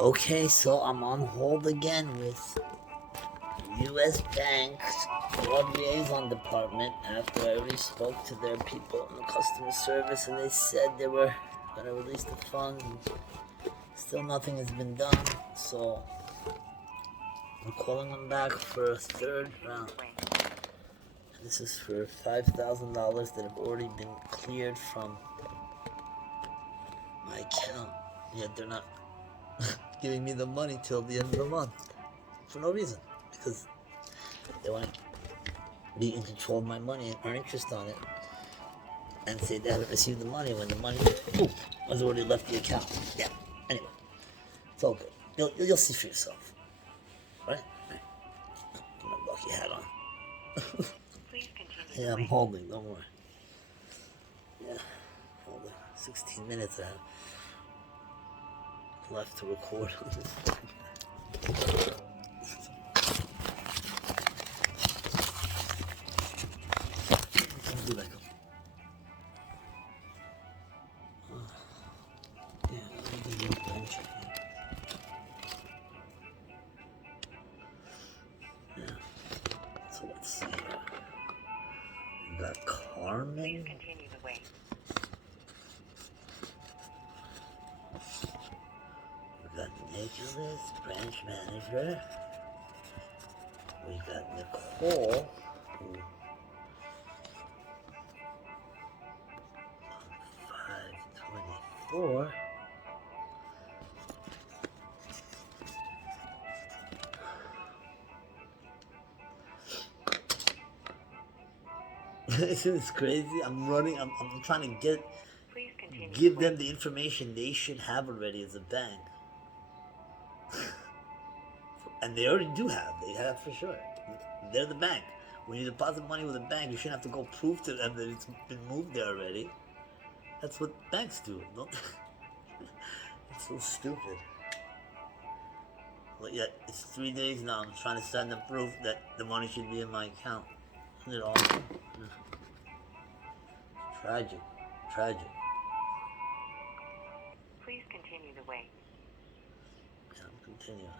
Okay, so I'm on hold again with U.S. Bank's fraud liaison department after I already spoke to their people in the customer service, and they said they were going to release the funds. And still nothing has been done, so we're calling them back for a third round. This is for $5,000 that have already been cleared from my account, yet they're not giving me the money till the end of the month for no reason, because they want to be in control of my money and earn interest on it, and say they haven't received the money when the money, poof, has already left the account. Yeah. Anyway, it's all good. You'll see for yourself, right? Put my lucky hat on. Yeah, I'm holding. Don't worry. Yeah, holding. 16 minutes I have left to record on this. Do like so let's see. We got Carmen. Please continue the wait. We got Nicholas, branch manager. We got Nicole, who 524. Isn't this crazy? I'm running. I'm trying to give them the information they should have already as a bank, and they already do have. They have for sure. They're the bank. When you deposit money with a bank, you shouldn't have to go prove to them that it's been moved there already. That's what banks do. Don't. It's so stupid. But yet, it's 3 days now. I'm trying to send them proof that the money should be in my account. Isn't it awesome? Tragic. Tragic. Please continue the wait. Yeah, I'm continuing.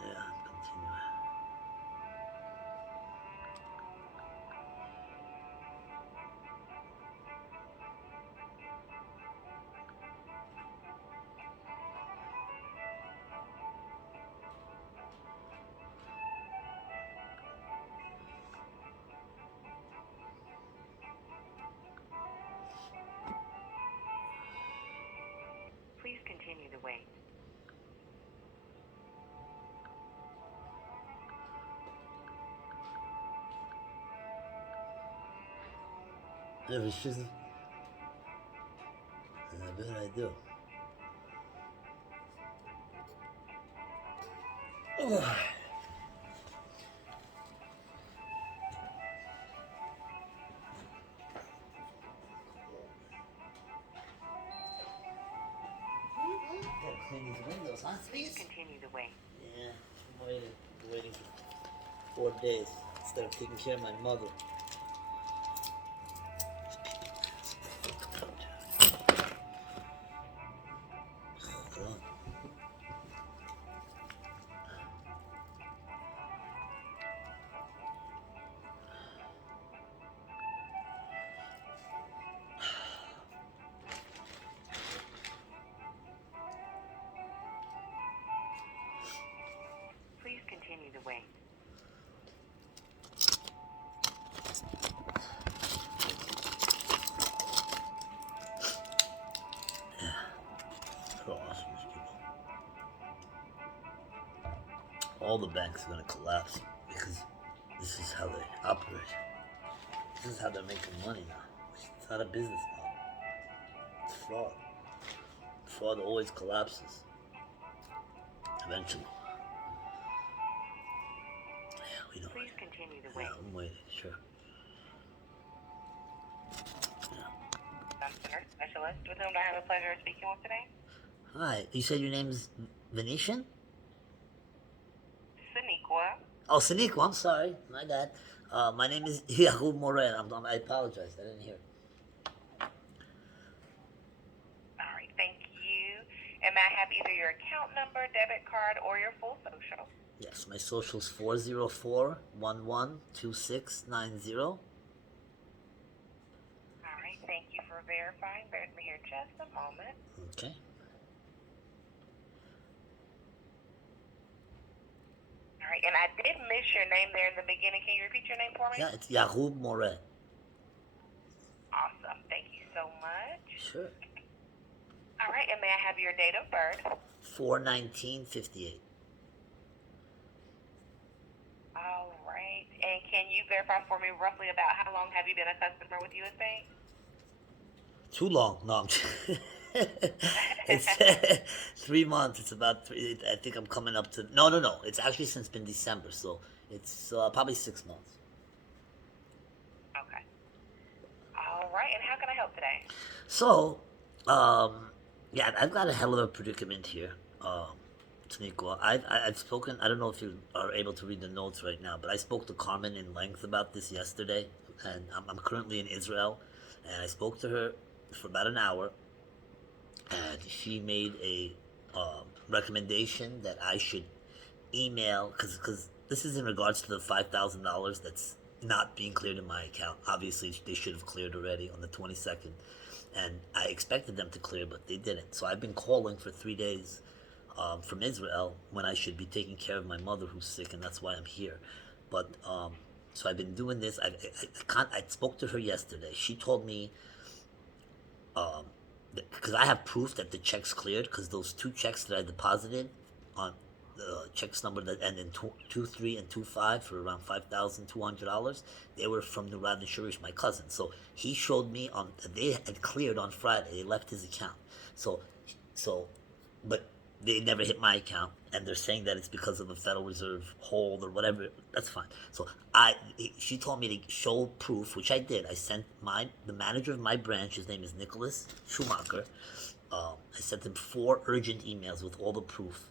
Yeah, I'm continuing. Please continue the wait. Yeah, but she's... I bet I do. Oh. Gotta clean these windows, huh? Please continue the wait. Yeah, I'm waiting for 4 days instead of taking care of my mother. Please continue the wait. They're awesome, these people. All the banks are gonna collapse because this is how they operate. This is how they're making money now. It's not a business model. It's fraud. Fraud always collapses. Eventually. Yeah, we know. Please continue the wait. Yeah, I'm waiting, sure. Nurse specialist with whom I have the pleasure of speaking with today. Hi, you said your name is Venetian? Saniqua. Oh, Saniqua, I'm sorry. My bad. My name is Yahoo Moran. I apologize. I didn't hear. All right, thank you. And may I have either your account number, debit card, or your full social? Yes, my social's 404-112690. All right, thank you for verifying. Bear with me here just a moment. Okay. All right, and I did miss your name there in the beginning. Can you repeat your name for me? Yeah, it's Yahoo Moret. Awesome. Thank you so much. Sure. All right, and may I have your date of birth? 4/19/58. All right, and can you verify for me roughly about how long have you been a customer with U.S. Bank? Too long. No, it's 3 months. It's about three. I think I'm coming up to. No. It's actually since been December, so it's probably 6 months. Okay. All right, and how can I help today? So, yeah, I've got a hell of a predicament here. Taniqua, I've spoken. I don't know if you are able to read the notes right now, but I spoke to Carmen in length about this yesterday, and I'm currently in Israel, and I spoke to her for about an hour, and she made a recommendation that I should email because this is in regards to the $5,000 that's not being cleared in my account. Obviously, they should have cleared already on the 22nd, and I expected them to clear, but they didn't. So I've been calling for 3 days from Israel when I should be taking care of my mother who's sick, and that's why I'm here. But so I've been doing this. I spoke to her yesterday. She told me because I have proof that the checks cleared because those 2 checks that I deposited on the checks number that end in 23 and 25 for around $5,200, they were from Nurad and Sharish, my cousin. So he showed me on they had cleared on Friday. They left his account. So, but they never hit my account, and they're saying that it's because of the Federal Reserve hold or whatever. That's fine. So she told me to show proof, which I did. I sent the manager of my branch. His name is Nicholas Schumacher. I sent him 4 urgent emails with all the proof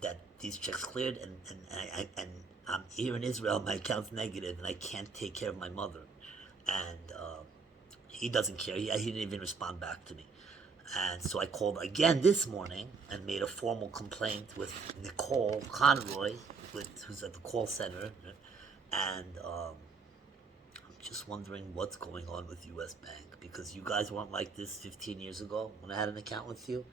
that these checks cleared, and I'm here in Israel. My account's negative, and I can't take care of my mother. And he doesn't care. He didn't even respond back to me. And so I called again this morning and made a formal complaint with Nicole Conroy, who's at the call center. And I'm just wondering what's going on with U.S. Bank, because you guys weren't like this 15 years ago when I had an account with you.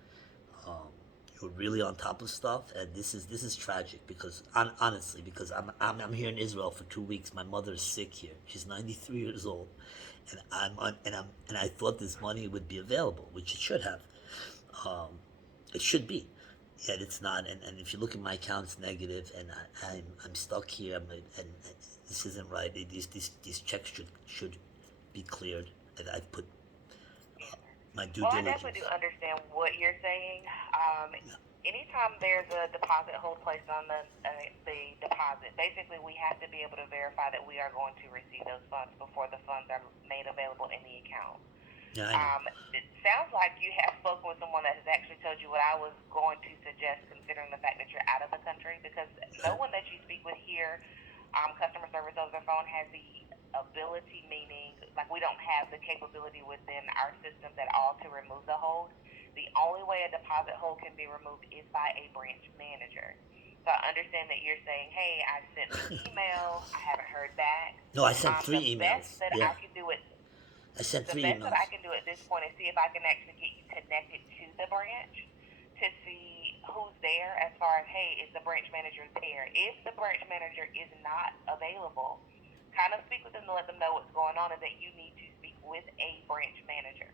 You were really on top of stuff, and this is tragic because honestly, because I'm here in Israel for 2 weeks. My mother is sick here. She's 93 years old, and I thought this money would be available, which it should have. It should be, yet it's not. And if you look at my account, it's negative, and I'm stuck here. And this isn't right. These checks should be cleared. And I've put my due Well, I diligence. definitely do understand what you're saying. Anytime there's a deposit hold placed on the deposit, basically we have to be able to verify that we are going to receive those funds before the funds are made available in the account. Yeah, I know. It sounds like you have spoken with someone that has actually told you what I was going to suggest, considering the fact that you're out of the country, because no one that you speak with here, customer service over the phone, has the ability, meaning like we don't have the capability within our systems at all to remove the hold. The only way a deposit hold can be removed is by a branch manager. So I understand that you're saying, hey, I sent an email, I haven't heard back. No, I sent 3 The emails. best that Yeah, I can do it I sent the 3 best emails. that I can do at this point is see if I can actually get you connected to the branch to see who's there as far as, hey, is the branch manager there? If the branch manager is not available, kind of speak with them to let them know what's going on and that you need to speak with a branch manager.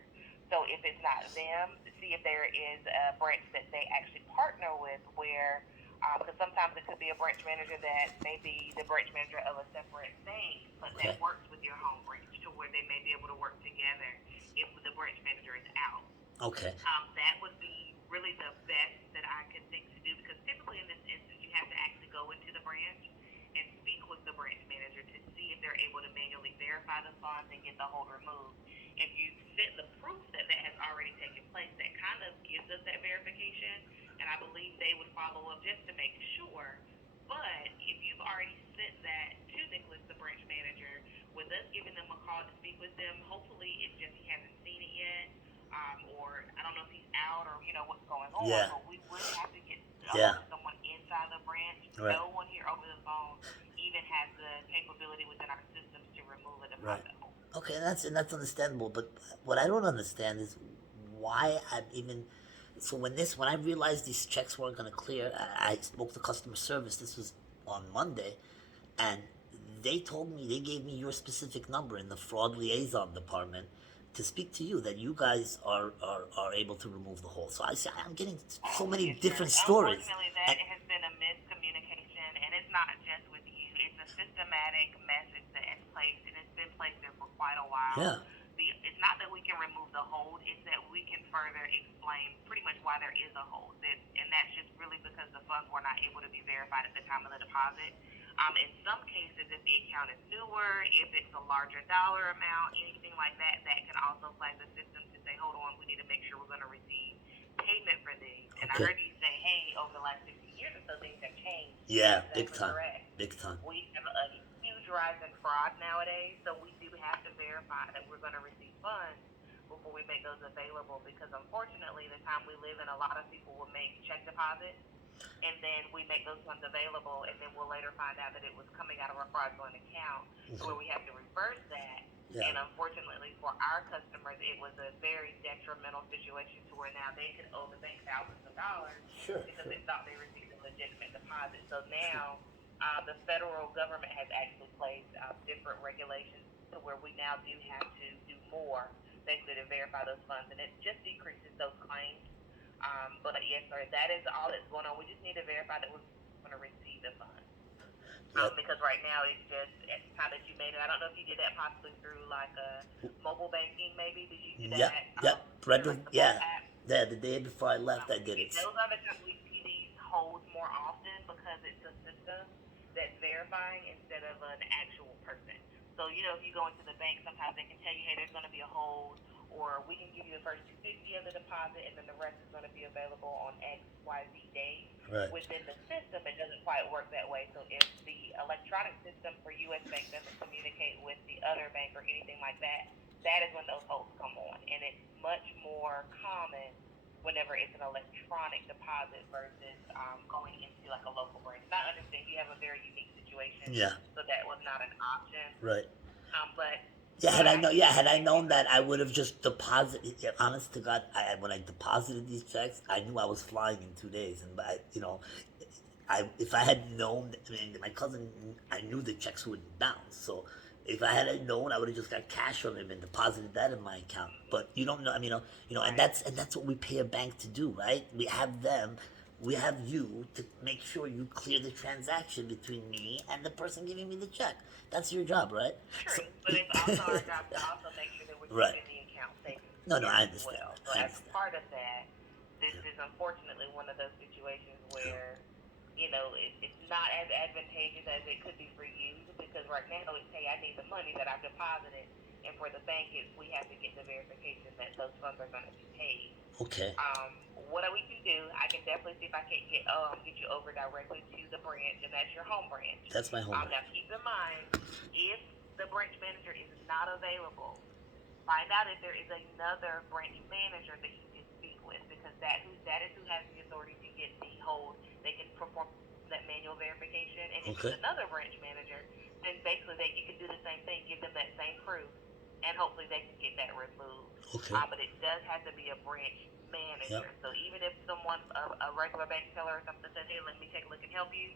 So if it's not them, see if there is a branch that they actually partner with where, because sometimes it could be a branch manager that may be the branch manager of a separate bank, but Okay. that works with your home branch to where they may be able to work together if the branch manager is out. Okay. That would be really the best that I can think to do, because typically in this instance you have to actually go into the branch and speak with the branch manager to see if they're able to manually verify the funds and get the hold removed. If you sent the proof that that has already taken place, that kind of gives us that verification, and I believe they would follow up just to make sure. But if you've already sent that to Nicholas, the branch manager, with us giving them a call to speak with them, hopefully it's just he hasn't seen it yet, or I don't know if he's out or know what's going on, Yeah. but we would have to get Yeah. someone inside the branch. Right. No one here over the phone even has the capability within our systems to remove a Right. deposit hold. Okay, that's understandable. But what I don't understand is why I'm even. So when I realized these checks weren't going to clear, I spoke to customer service. This was on Monday, and they told me, they gave me your specific number in the fraud liaison department to speak to you, that you guys are able to remove the hold. So I see, I'm getting so many Yes, sir. different stories. Unfortunately, that has been a miscommunication, and it's not just with you. It's a systematic message that is placed, and it's been placed there for quite a while. Yeah. It's not that we can remove the hold; it's that we can further explain pretty much why there is a hold, and that's just really because the funds were not able to be verified at the time of the deposit. In some cases, if the account is newer, if it's a larger dollar amount, anything like that, that can also flag the system to say, hold on, we need to make sure we're going to receive payment for these. And I Okay. heard you say, hey, over the last 15 years or so, things have changed. Yeah, That's big exactly time. correct. Big time. We have a huge rise in fraud nowadays, so we do have to verify that we're going to receive funds before we make those available, because unfortunately, the time we live in, a lot of people will make check deposits, and then we make those funds available, and then we'll later find out that it was coming out of a fraudulent account, Okay. where we have to reverse that. Yeah. And unfortunately for our customers, it was a very detrimental situation to where now they could owe the bank thousands of dollars Sure. because Sure. they thought they received a legitimate deposit. So now the federal government has actually placed different regulations to where we now do have to do more, basically, to verify those funds, and it just decreases those claims. But yes, sir, that is all that's going on. We just need to verify that we're going to receive the funds. Yep. Because right now it's just at the time that you made it. I don't know if you did that possibly through like a mobile banking, maybe. Did you do Yep. that? Yep. Brenda. Like the Yeah. mobile app? Yeah. The day before I left, I did it. Those are the times we see these holds more often because it's a system that's verifying instead of an actual person. So, if you go into the bank, sometimes they can tell you, hey, there's going to be a hold, or we can give you the first 250 of the deposit, and then the rest is going to be available on XYZ date. Right. Within the system, it doesn't quite work that way. So if the electronic system for U.S. Bank doesn't communicate with the other bank or anything like that, that is when those holds come on. And it's much more common whenever it's an electronic deposit versus going into like a local branch. And I understand you have a very unique situation, Yeah. so that was not an option. Right. But Yeah, had I known that, I would have just deposited. Yeah, honest to God, when I deposited these checks, I knew I was flying in 2 days, and if I had known, I mean, my cousin, I knew the checks wouldn't bounce. So if I had known, I would have just got cash from him and deposited that in my account. But you don't know. I mean, and that's what we pay a bank to do, right? We have them. We have you to make sure you clear the transaction between me and the person giving me the check. That's your job, right? True, but it's also our job to also make sure that we're Right. keeping the account safe No, I as understand. well. So I as understand. part of that, this is unfortunately one of those situations where, it's not as advantageous as it could be for you, because right now it's, hey, I need the money that I've deposited, and for the bank, we have to get the verification that those funds are going to be paid. Okay. What we can do, I can definitely see if I can get you over directly to the branch, and that's your home branch. That's my home branch. Now keep in mind, if the branch manager is not available, find out if there is another branch manager that you can speak with, because that is who has the authority to get the hold. They can perform that manual verification, and if Okay. it's another branch manager, then basically you can do the same thing, give them that same proof, and hopefully they can get that removed. Okay. But it does have to be a branch manager. Yep. So even if someone, a regular bank teller or something, says, hey, let me take a look and help you,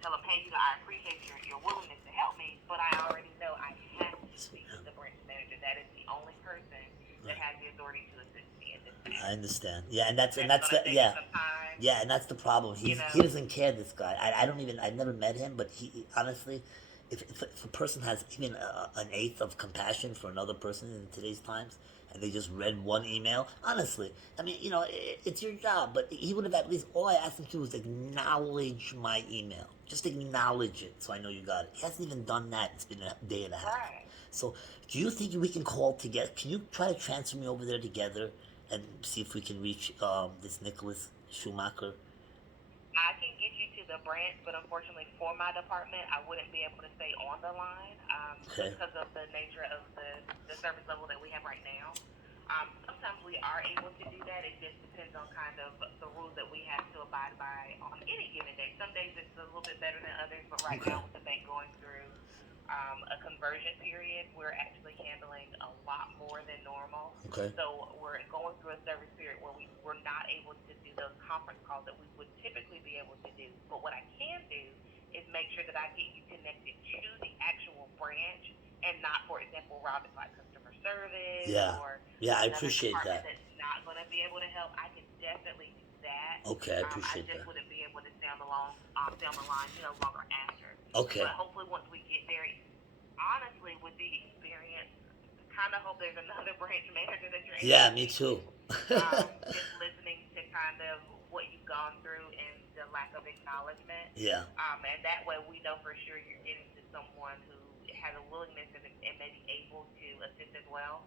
tell them, hey, I appreciate your willingness to help me, but I already know I have to speak with the branch manager. That is the only person that has the authority to assist me in this matter. I understand. Yeah, and that's the Some time. yeah, and that's the problem. He doesn't care. This guy. I've never met him, but he honestly, if a person has even an eighth of compassion for another person in today's times, and they just read one email, honestly, I mean, it's your job, but he would have at least, all I asked him to do was acknowledge my email. Just acknowledge it so I know you got it. He hasn't even done that. It's been a day and a half. Right. So, do you think we can call together? Can you try to transfer me over there together and see if we can reach this Nicholas Schumacher? I can get you to the branch, but unfortunately for my department, I wouldn't be able to stay on the line Okay. because of the nature of the service level that we have right now. Sometimes we are able to do that. It just depends on kind better than others, but right Okay. now with the bank going through a conversion period, we're actually handling a lot more than normal. Okay. So we're going through a service period where we're not able to do those conference calls that we would typically be able to do. But what I can do is make sure that I get you connected to the actual branch and not, for example, routed by customer service Yeah. or Yeah, I another appreciate department that. that's not going to be able to help. I can definitely do that. Okay, I I appreciate just that. wouldn't be able to stay on the line, longer after. Okay. But hopefully, once we get there, honestly, with the experience, kind of hope there's another branch manager that you're able Yeah, to me speak to. too. Just listening to kind of what you've gone through and the lack of acknowledgement. Yeah. And that way we know for sure you're getting to someone who has a willingness and may be able to assist as well.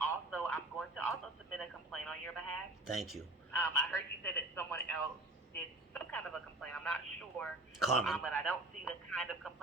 Also, I'm going to also submit a complaint on your behalf. Thank you. I heard you say that someone else did some kind of a complaint. I'm not sure, Carmen. but I don't see the kind of complaint